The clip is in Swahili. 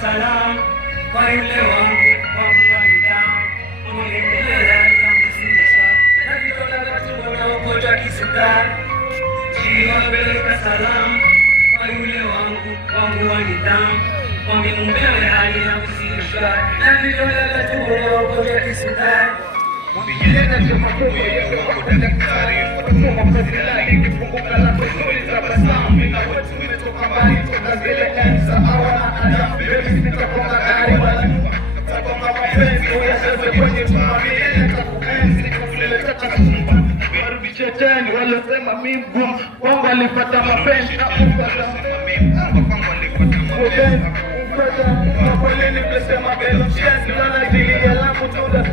salamu kwa yule wangu wa nidhamu, unimbele yangu sinesha na vidole tumbo na ugonjwa kisukari. Niwapeleka salamu kwa yule wangu wa nidhamu, unimbele hali yangu sinesha na vidole tumbo na ugonjwa kisukari. Vijana chama kubwa ya wangu daktari, watasoma mfadhili nikifunguka la kusuri tabasamu, na watu umetoka mbali toka zile enza hawana adabu, baby nitakonga gari wala nyumba, nitakonga mapenzi uyaseze kwenye tumamia, nitakuenzi nikakuleta kasumba, warudi cheteni walosema mi mgumu, kwangu alipata mapenzi na kupata kwangu alipata mapenzi mpata mapenzi, nimesema belo mshenzi wala dili ya lamu tuda.